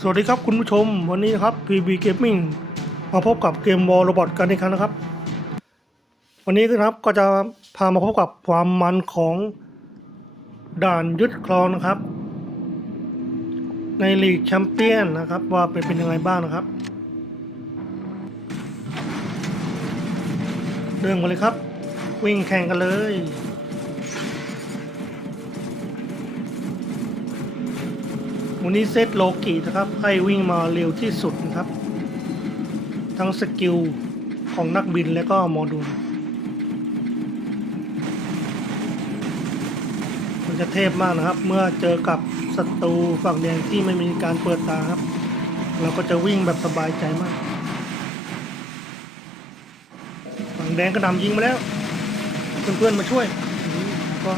สวัสดีครับคุณผู้ชม วันนี้นะครับ PB Gaming มาพบกับเกมวอลโรบอทกันอีกครั้งนะครับ วันนี้นะครับก็จะพามาพบกับความมันของด่านยึดครองนะครับ ในลีกแชมเปี้ยนนะครับ ว่าเป็นเป็นยังไงบ้างนะครับเรื่องมาเลยครับ วิ่งแข่งกันเลย วันนี้เซตโลกินะครับให้วิ่งมาเร็วที่สุดนะครับ ทั้งสกิลของนักบินและก็โมดูลมันจะเทพมากนะครับ เมื่อเจอกับศัตรูฝั่งแดงที่ไม่มีการเปิดตาครับ เราก็จะวิ่งแบบสบายใจมาก ฝั่งแดงก็นำยิงมาแล้ว เพื่อนๆมาช่วยก็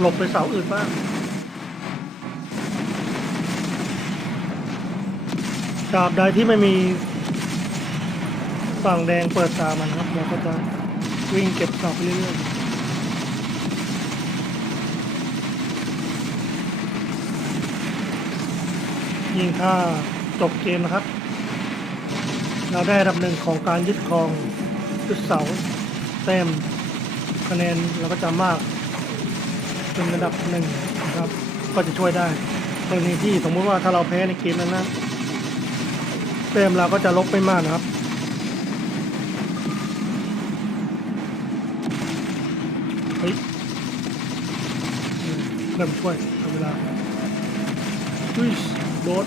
หลบไปเสาอื่นบ้าง ตราบใดที่ไม่มีฝั่งแดงเปิดตามันครับเราก็จะวิ่งเก็บสอบไปเรื่อยๆยิงถ้าจบเกมนะครับ เราได้อันดับหนึ่งของการยึดครองยึดเสาแต้มคะแนนเราก็จะมากเป็นระดับหนึ่งนะครับ ก็จะช่วยได้กรณีที่สมมติว่าถ้าเราแพ้ในเกมนั้นนะ แต้มเราก็จะลบไม่มากนะครับเฮ้ยเริ่มช่วยเอาเวลาอุ้ยโดด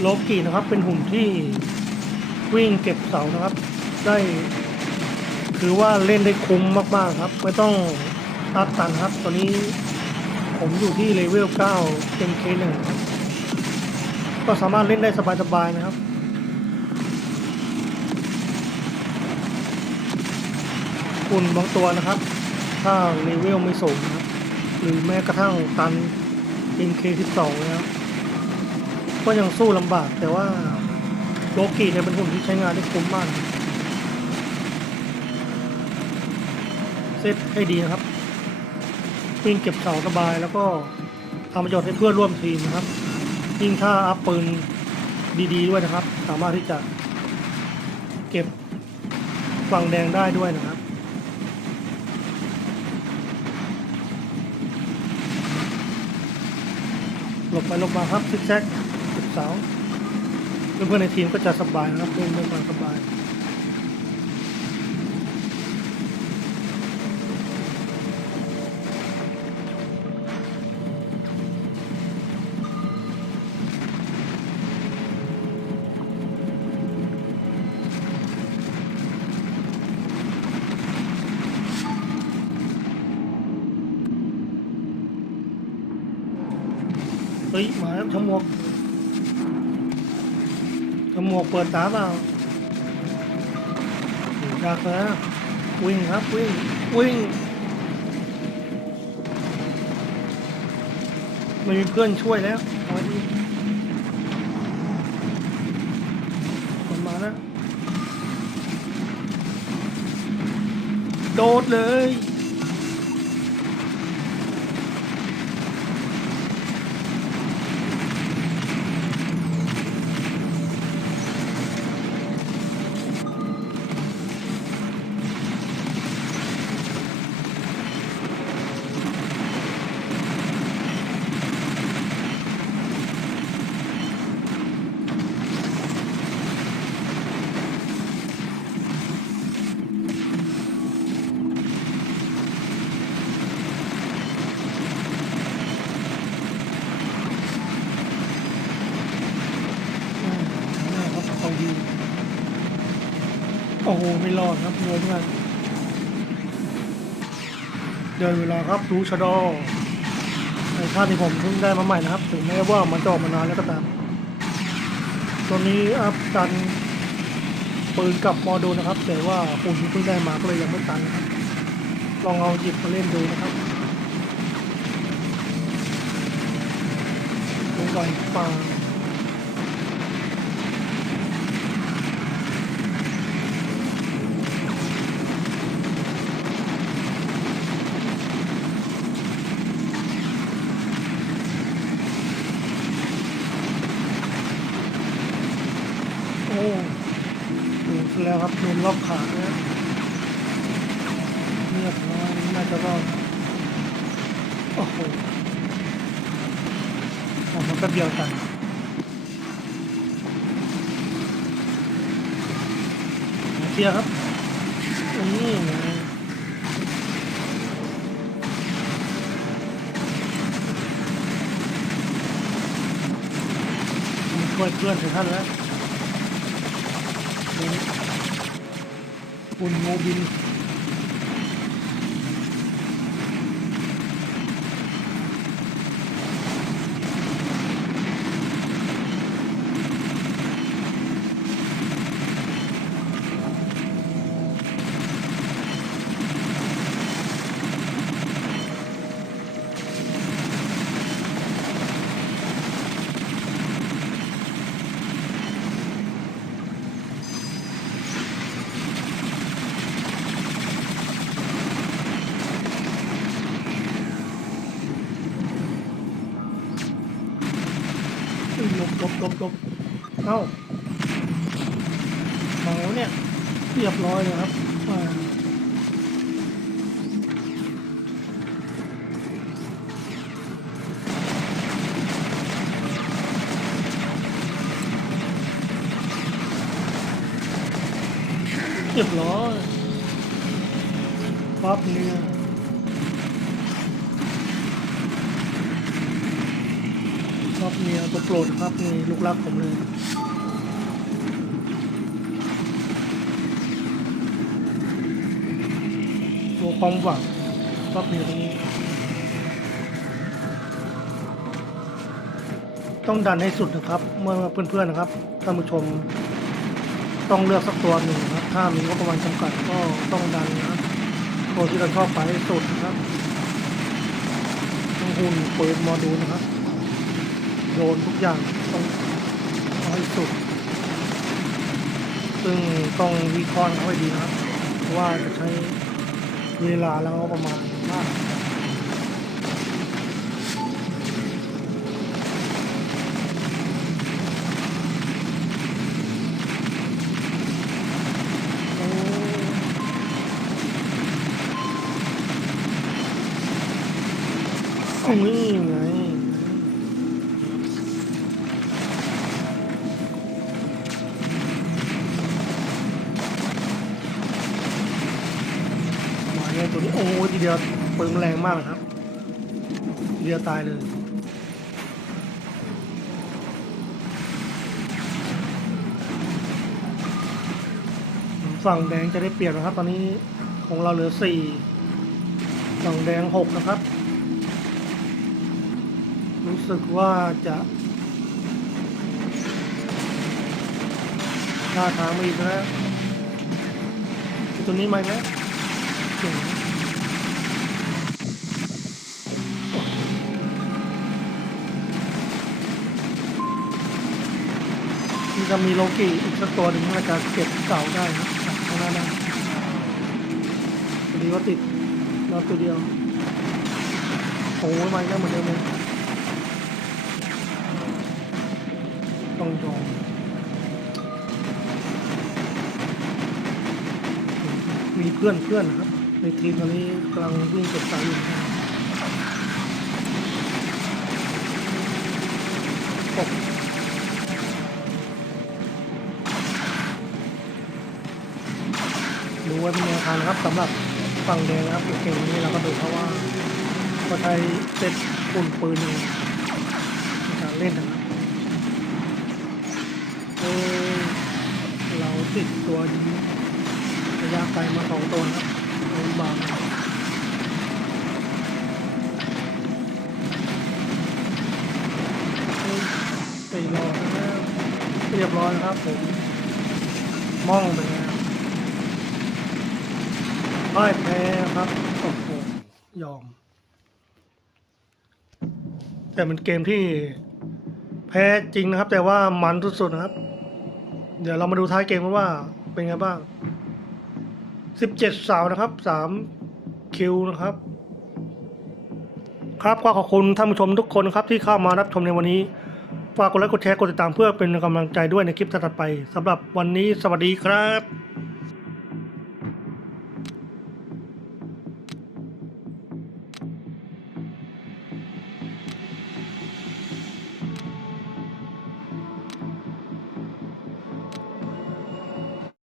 โลกีนะครับเป็นหุ่นที่วิ่งเก็บเสานะครับ ได้ คือว่าเล่นได้คุ้มมากๆครับ ไม่ต้องอัพตันครับ ตอนนี้ผมอยู่ที่เลเวล9 MK1 ครับก็สามารถเล่นได้สบายๆนะครับคุณบางตัวนะครับ ถ้าเลเวลไม่สูงนะครับหรือแม้กระทั่งตัน MK12 นะครับก็ยังสู้ลำบากแต่ว่าโลกีเนี่ยเป็นหุ่นที่ใช้งานได้คุ้มมากนะครับ เซตให้ดีนะครับ วิ่งเก็บเสาสบายแล้วก็ทำประโยชน์ให้เพื่อนร่วมทีมนะครับยิ่งถ้าอัพปืนดีๆด้วยนะครับ สามารถที่จะเก็บฝั่งแดงได้ด้วยนะครับหลบไปหลบมาครับซิกแซกเก็บเสาเพื่อนๆในทีมก็จะสบายนะครับเล่นด้วยความสบาย ฮ้ยมาแล้วชมวกชมวกเปิดตาเปล่าอยากนะวิ่งครับวิ่งวิ่งไม่มีเพื่อนช่วยแล้วเอาดีคนมาแล้วโดดเลย ไม่รอดครับงงมากเดินเวลาครับรู้ชะดอในชาติที่ผมเพิ่งได้มาใหม่นะครับ ถึงแม้ว่ามันจะออกมานานแล้วก็ตามตัวนี้อัพกันปืนกับมอดูนะครับ แต่ว่าปุ่นที่เพิ่งได้มาก็เลยยังไม่ตันนะครับ ลองเอาหยิบมาเล่นดูนะครับลงไปปลา แล้วครับโดนล็อกขาแล้วเรียบร้อยน่าจะรอดโอ้โหออกมาแป๊บเดียวกันเคลียครับนี่ไงมีช่วยเพื่อนถึงท่านแล้ว คุ บินเอ้ยหลบหลบหลบเอ้าเมาเนี่ยเรียบร้อยเลยครับเรียบร้อยปั๊บเนี่ย ชอบ เมียตัวโปรดครับนี่ลูกรักผมเลยตัวความหวังชอบเมียตรงนี้ ต้องดันให้สุดนะครับ เมื่อเพื่อนๆนะครับท่านผู้ชมต้องเลือกสักตัวหนึ่งครับ ถ้ามีงบประมาณจำกัดก็ต้องดันนะครับตัวที่เราชอบไปให้สุดนะครับต้องหุ่นเปิดมอดูลนะครับ โยนทุกอย่างต้องเอาให้สุด ซึ่งต้องวิเคราะห์เขาให้ดีนะครับ ว่าจะใช้เวลาแล้วก็ประมาณมาก ปืนมันแรงมากครับเดียวตายเลยฝั่งแดงจะได้เปรียบนะครับ ตอนนี้ของเราเหลือสี่ฝั่งแดงหกนะครับ รู้สึกว่าจะท่าทางไม่ดีซะตัวนี้มาอีกแล้ว จะมีโลกิอีกสักตัวหนึ่งน่าจะเก็บเก่าได้นะจากข้างหน้าได้พอดีว่าติดนอนตัวเดียวโอ้ยมาอีกแล้เหมือนเดิมเลยต้องยอมมีเพื่อนเพื่อนครับ ในทีมตอนนี้กำลังวิ่งเก็บสายอยู่ครับตก ไว้เป็นแนวทางนะครับสำหรับฝั่งแดงนะครับเก่งนี้เราก็ดูเพราะว่าเขาใช้เซตปุ่นปืนในการเล่นนะครับเออเราติดตัวยิงระยะไกลมาสองตัวนะครับโดนบางเฮ้ยไปรอแล้วเรียบร้อยนะครับผมมองไปแล้ว พ่ายแพ้ครับโอ้โหยอม แต่มันเกมที่แพ้จริงนะครับ แต่ว่ามันสุดๆนะครับ เดี๋ยวเรามาดูท้ายเกมกันว่าเป็นไงบ้างสิบเจ็ดสาวนะครับสามคิวนะครับ ครับก็ขอบคุณท่านผู้ชมทุกคนครับที่เข้ามารับชมในวันนี้ฝากกดไลค์กดแชร์กดติดตามเพื่อเป็นกำลังใจด้วยในคลิปถัดไปสำหรับวันนี้สวัสดีครับ